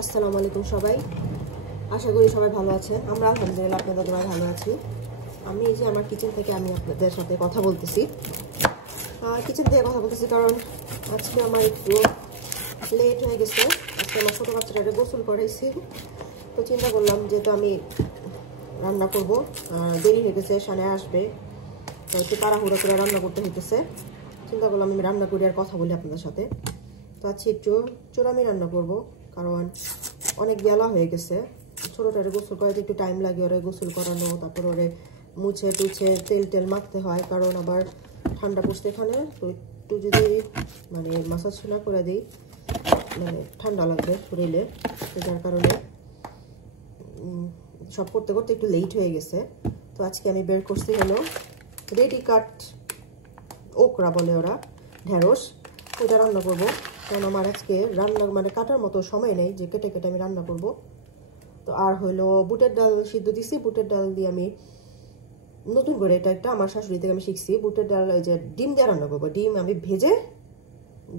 আসসালামু আলাইকুম সবাই, আশা করি সবাই ভালো আছেন। আমরা আলহামদুলিল্লাহ আপনাদের দোয়ায় ভালো আছি। আমি এই যে আমার কিচেন থেকে আমি আপনাদের সাথে কথা বলতেছি, কারণ আজকে আমার একটু লেট হয়ে গেছে। আজকে আমার ছোটো বাচ্চাটাকে গোসল করাইছি, তো চিন্তা করলাম যেহেতু আমি রান্না করবো, দেরি হয়ে গেছে, সানে আসবে, তো একটু তাড়াহুড়ো করে রান্না করতে হইতেছে। চিন্তা করলাম আমি রান্না করি আর কথা বলি আপনাদের সাথে। তো আজকে একটু চুরামি রান্না করব, কারণ অনেক বেলা হয়ে গেছে। ছোটোটারে গোসল করাতে একটু টাইম লাগে, ওরে গোসল করানো, তারপর ওরে মুছে টুছে তেল মাখতে হয়, কারণ আবার ঠান্ডা পড়ছে এখানে। তো একটু যদি মানে মাসাজ না করে দিই মানে ঠান্ডা লাগবে শরীরে, তো যার কারণে সব করতে করতে একটু লেট হয়ে গেছে। তো আজকে আমি বের করছি হলো রেডি কাট ওকরা বলে ওরা, ঢেঁড়স, ওটা রান্না করবো। কারণ আমার আজকে রান্না মানে কাটার মতো সময় নেই যে কেটে কেটে আমি রান্না করব। তো আর হইলো বুটের ডাল সিদ্ধ দিছি, বুটের ডাল দিয়ে আমি নতুন করে এটা একটা আমার শাশুড়ি থেকে আমি শিখছি, বুটের ডাল ওই যে ডিম দিয়ে রান্না করবো। ডিম আমি ভেজে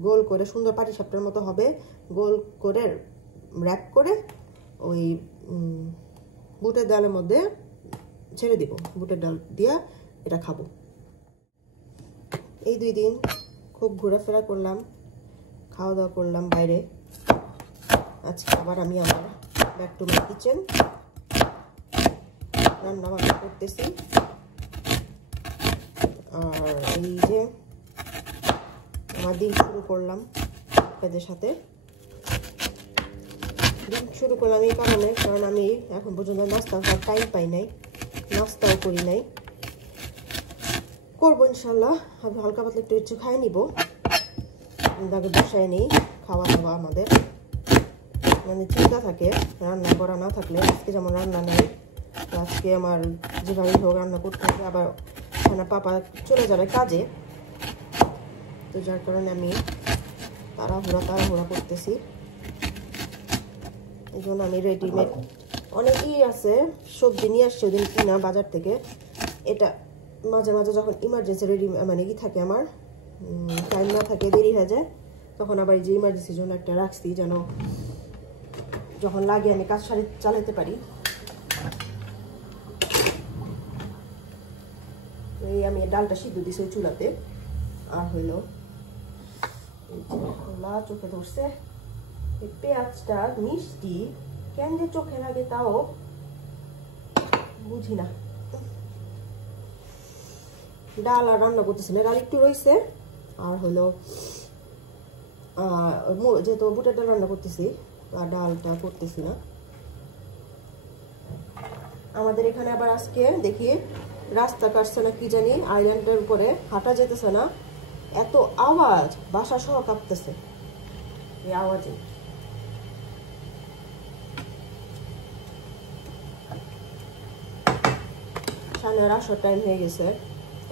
গোল করে সুন্দর পাটি সাপটার মতো হবে, গোল করে র্যাপ করে ওই বুটের ডালের মধ্যে ছেড়ে দিব, বুটের ডাল দিয়ে এটা খাবো। এই 2 দিন খুব ঘোরাফেরা করলাম, খাওয়া দাওয়া করলাম বাইরে। আজকে আবার আমি আমার ব্যাক টু মাই কিচেন, রান্না বান্না করতেছি। আর এই যে আমার দিন শুরু করলাম আপনাদের সাথে। দিন শুরু করলাম এই কারণে, কারণ আমি এখন পর্যন্ত নাস্তা খাওয়ার টাইম পাই নাই, নাস্তাও করি নাই। করবো ইনশাল্লাহ, আমি হালকা পাতলা একটু কিছু খাই নিব, আগে বসায় নেই। খাওয়া দাওয়া আমাদের মানে চিন্তা থাকে, রান্না করা না থাকলে। আজকে যেমন রান্না নেই, আজকে আমার যেভাবে হোক রান্না করতে হবে। আবার খানা পাপা চলে যাবে কাজে, তো যার কারণে আমি তাড়াহুড়া করতেছি। এই জন্য আমি রেডিমেড অনেকই আছে সবজি নিয়ে আসছে ওদিন কিনা বাজার থেকে। এটা মাঝে মাঝে যখন ইমার্জেন্সি রেডি মানে কি থাকে, আমার টাইম না থাকে, দেরি হয়ে যায়, তখন আবার এই যে ইমার্জেন্সির জন্য একটা রাখছি, যেন যখন লাগে আমি কাজ চালাতে পারি। এই আমি ডালটা সিদ্ধ দিছি চুলাতে। আর হইলো চোখে ধরছে, এই পেঁয়াজটা মিষ্টি কেন যে চোখে লাগে তাও বুঝি না। ডাল আর রান্না করতেছি না, ডাল একটু রয়েছে। আর হলো যেহেতু বুটের ডাল রান্না করতেছি, আর ডালটা করতেছি না। আমাদের এখানে আবার আজকে দেখি রাস্তা কাটছে না কি জানি, আইল্যান্ডের উপরে হাঁটা যেতেছে না, এত আওয়াজ, বাসা সহ কাঁপতেছে এই আওয়াজে। সামনে আসার টাইম হয়ে গেছে,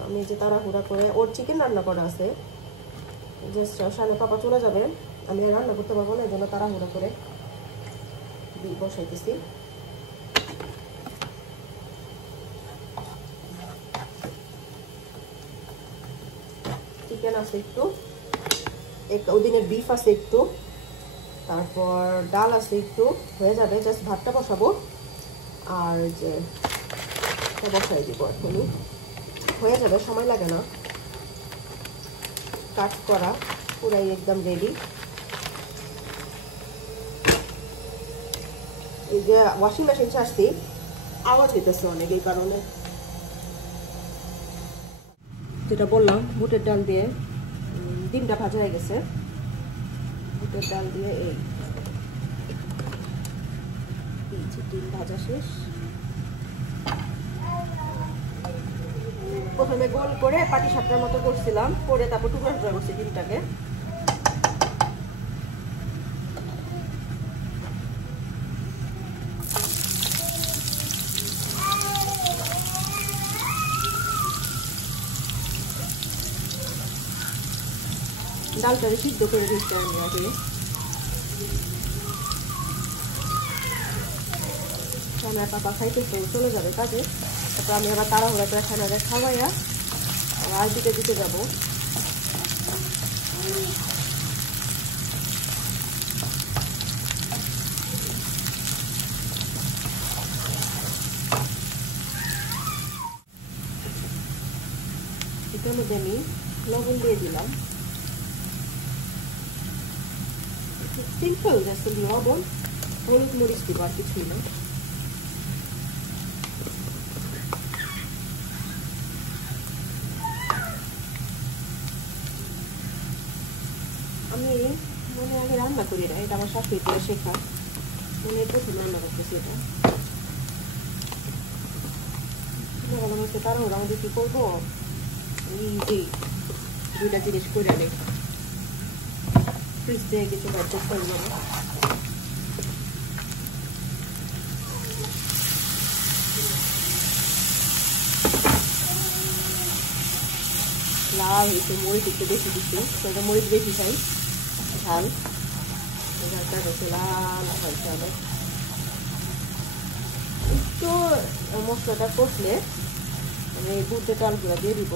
আমি যে তাড়াহুড়া করে, ওর চিকেন রান্না করা আছে, যে সামনে পাপা চলে যাবে, আমি আর রান্না করতে পারবো না, এই জন্য তাড়াহুড়া করে বসাইতেছি। চিকেন আছে একটু, ওদিনের বিফ আছে একটু, তারপর ডাল আছে একটু, হয়ে যাবে। জাস্ট ভাতটা বসাবো আর যে বসাই দিব, এখনই হয়ে যাবে, সময় লাগে না। কাট করা পুরাই একদম রেডি। এই যে ওয়াশিং মেশিন ছাড়ছি, আওয়াজ হইতেছে অনেক, এই কারণে। যেটা বললাম বুটের ডাল দিয়ে ডিমটা ভাজা হয়ে গেছে, বুটের ডাল দিয়ে এই ডিম ভাজা শেষ। প্রথমে গোল করে পাটি সাপটার মতো করছিলাম, করে তারপর টুকরা টুকরা করছি ডিমটাকে। ডালটাকে সিদ্ধ করে দিতে আমি আগে, খানা পাপা খাইতে চলে যাবে কাজে, তারপর আমি আবার তাড়াহুড়া করে খানাটা খাওয়াইয়া আর দিতে যাবো। এটার মধ্যে আমি লবণ দিয়ে দিলাম, সিম্পল জাস্ট লবণ, হলুদ মরিচ দিব, আর কিছুই না। আমি মনে আগে রান্না করি না, এটা আমার শাশুড়ি থেকে শেখা, মনে প্রথম রান্না করতেছি এটা। তারপর আমাদের কি করবো, এই দুইটা জিনিস করে নেই, ফ্রিজ থেকে কিছু বাইর করতে হবে। লাল একটু মরিচ একটু বেশি দিচ্ছি, সেটা মরিচ বেশি খাই, ঝাল ঝালটা হচ্ছে লাল হয়েছে হবে। একটু মশলাটা কষলে আমি বুটের ডালগুলো দিয়ে দিব।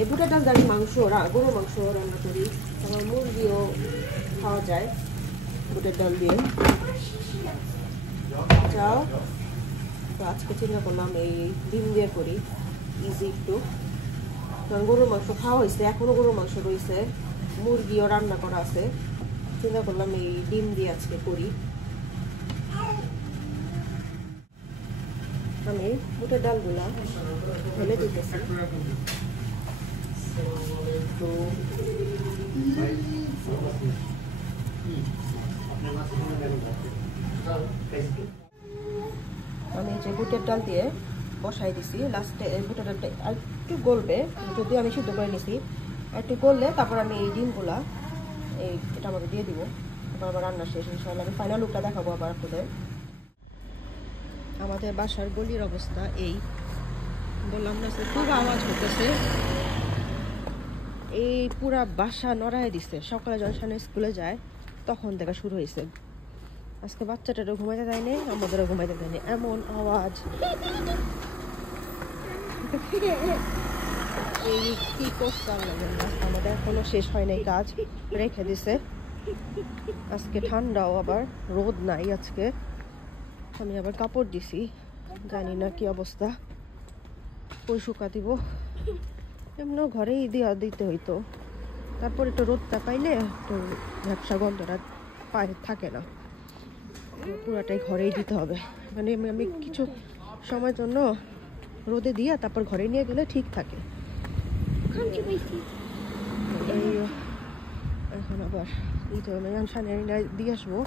এই বুটের ডাল দিয়ে মাংস, গরুর মাংস রান্না করি, আমার মুরগিও খাওয়া যায় বুটের ডাল দিয়ে। যাও, তো আজকে চিন্তা করলাম এই ডিম দিয়ে করি, ইজি একটু, কারণ গরুর মাংস খাওয়া হয়েছে, এখনো গরুর মাংস রয়েছে, মুরগিও রান্না করা আছে, চিন্তা করলাম এই ডিম দিয়ে আজকে করি। আমি বুটের ডালগুলা ঢেলে দিতেছি। আমি যে বুটের ডাল দিয়ে বসাই দিছি, লাস্টে বুটের ডালটা একটু গলবে, যদিও আমি সিদ্ধ করে নিছি, একটু গললে তারপর আমি এই ডিমগুলা এটা আমাকে দিয়ে দিব। তারপর আবার রান্না শেষ, ইনশাআল্লাহ আমি ফাইনাল লুকটা দেখাবো আবার আপনাদের। আমাদের বাসার গলির অবস্থা এই, বললাম না খুব আওয়াজ হতেছে, এই পুরা বাসা নড়াই দিচ্ছে। সকালে যখন স্কুলে যায় তখন দেখা শুরু হয়েছে। আজকে বাচ্চাটারও ঘুমাইতে দেয়নি, আমাদেরও ঘুমাইতে দেয়নি, এমন আওয়াজ। এই কি করতে আমাদের এখনো শেষ হয় নাই, কাজ রেখে দিছে। আজকে ঠান্ডাও, আবার রোদ নাই আজকে। আমি আবার কাপড় দিছি, জানি না কি অবস্থা, কই শুকা দিব। এমনও ঘরেই দিতে হইতো, তারপর একটু রোদটা পাইলে একটু ব্যবসা গন্ধটা থাকে না, পুরাটাই ঘরেই দিতে হবে। মানে আমি কিছু সময়ের জন্য রোদে দিয়া তারপর ঘরে নিয়ে গেলে ঠিক থাকে। এখন আবার দিয়ে আসবো,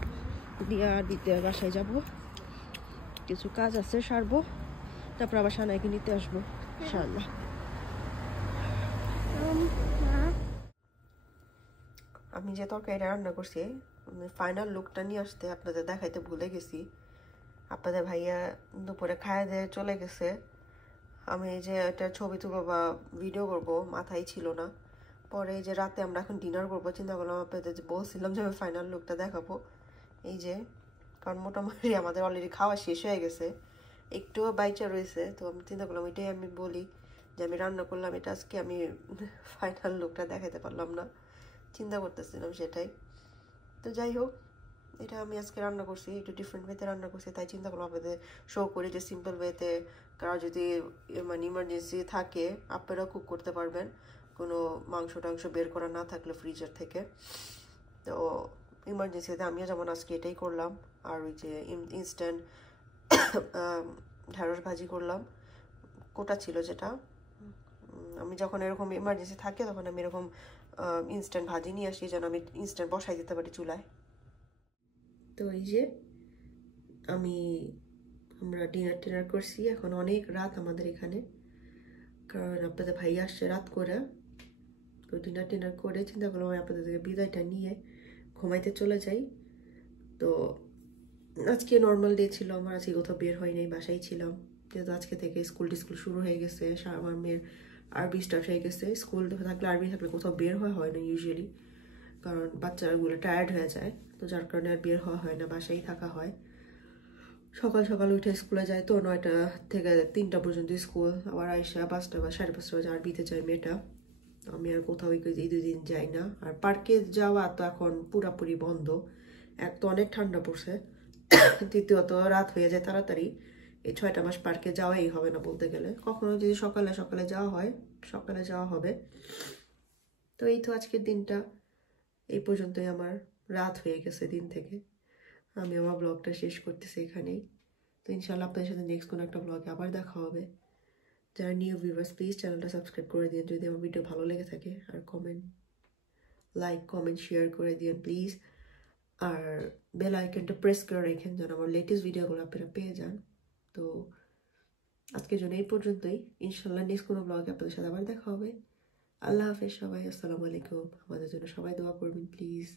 দিয়ে আর দিতে বাসায় যাবো, কিছু কাজ আছে সারবো, তারপর আবার সানাইকে নিতে আসবো ইনশাআল্লাহ। আমি যে তরকারিটা রান্না করছি, ফাইনাল লুকটা নিয়ে আসতে আপনাদের দেখাইতে ভুলে গেছি। আপনাদের ভাইয়া দুপুরে খায় দিয়ে চলে গেছে। আমি যে একটা ছবি তুলবো বা ভিডিও করবো মাথায় ছিল না। পরে এই যে রাতে আমরা এখন ডিনার করবো, চিন্তা করলাম আপনাদের বলছিলাম যে আমি ফাইনাল লুকটা দেখাবো। এই যে, কারণ মোটামুটি আমাদের অলরেডি খাওয়া শেষ হয়ে গেছে, একটুও বাইচা রয়েছে, তো আমি চিন্তা করলাম এটাই আমি বলি যে আমি রান্না করলাম, এটা আজকে আমি ফাইনাল লুকটা দেখাতে পারলাম না, চিন্তা করতেছিলাম সেটাই। তো যাই হোক, এটা আমি আজকে রান্না করছি, একটু ডিফারেন্ট ওয়েতে রান্না করছি, তাই চিন্তা করলাম আপনাদের শো করি যে সিম্পল ওয়েতে, কারো যদি মানে ইমার্জেন্সি থাকে আপনারাও কুক করতে পারবেন, কোনো মাংস টাংস বের করা না থাকলে ফ্রিজের থেকে। তো ইমার্জেন্সিতে আমিও যেমন আজকে এটাই করলাম। আর ওই যে ইনস্ট্যান্ট ঢেঁড়স ভাজি করলাম, কোটা ছিল যেটা, আমি যখন এরকম ইমার্জেন্সি থাকে তখন আমি এরকম ইনস্ট্যান্ট ভাজি নিয়ে আসি, যেন আমি ইনস্ট্যান্ট বসাই দিতে পারি চুলায়। তো এই যে আমরা ডিনার করছি, এখন অনেক রাত আমাদের এখানে, কারণ আপনাদের ভাই আসছে রাত করে। তো ডিনার করে চিন্তা করলাম আপনাদের থেকে বিদায়টা নিয়ে ঘুমাইতে চলে যাই। তো আজকে নর্মাল ডে ছিল আমার, আজকে কোথাও বের হয় নাই, বাসায় ছিলাম, যেহেতু আজকে থেকে স্কুল শুরু হয়ে গেছে। আমার মেয়ের আরবি স্টার্ট হয়ে গেছে, স্কুল থাকলে আরবি থাকলে কোথাও বের হয় না ইউজুয়ালি, কারণ বাচ্চাগুলো টায়ার্ড হয়ে যায়, তো যার কারণে আর বের হয় না, বাসায় থাকা হয়। সকাল সকাল উঠে স্কুলে যায়, তো 9টা থেকে 3টা পর্যন্ত স্কুল, আবার আইসা 5টা বা 5:30 বাজে আরবিতে যায় মেয়েটা। আমি আর কোথাও এই 2 দিন যাই না। আর পার্কে যাওয়া তো এখন পুরাপুরি বন্ধ, এক তো অনেক ঠান্ডা পড়ছে, দ্বিতীয়ত রাত হয়ে যায় তাড়াতাড়ি। এই 6টা মাস পার্কে যাওয়াই হবে না বলতে গেলে। কখনো যদি সকালে সকালে যাওয়া হয়, সকালে যাওয়া হবে। তো এই তো আজকের দিনটা এই পর্যন্তই। আমার রাত হয়ে গেছে দিন থেকে। আমি আমার ব্লগটা শেষ করতেছি এখানেই। তো ইনশাল্লাহ আপনাদের সাথে নেক্সট কোনো একটা ব্লগে আবার দেখা হবে। যারা নিউ ভিউয়ার্স প্লিজ চ্যানেলটা সাবস্ক্রাইব করে দিন যদি আমার ভিডিও ভালো লেগে থাকে, আর কমেন্ট শেয়ার করে দিন প্লিজ। আর বেল আইকনটা প্রেস করে রাখেন যেন আমার লেটেস্ট ভিডিওগুলো আপনারা পেয়ে যান। তো আজকের জন্য এই পর্যন্তই। ইনশাল্লাহ নেক্সট কোনো ব্লগে আপনাদের সাথে আবার দেখা হবে। আল্লাহ হাফেজ সবাই, আসসালামু আলাইকুম। আমাদের জন্য সবাই দোয়া করবেন প্লিজ।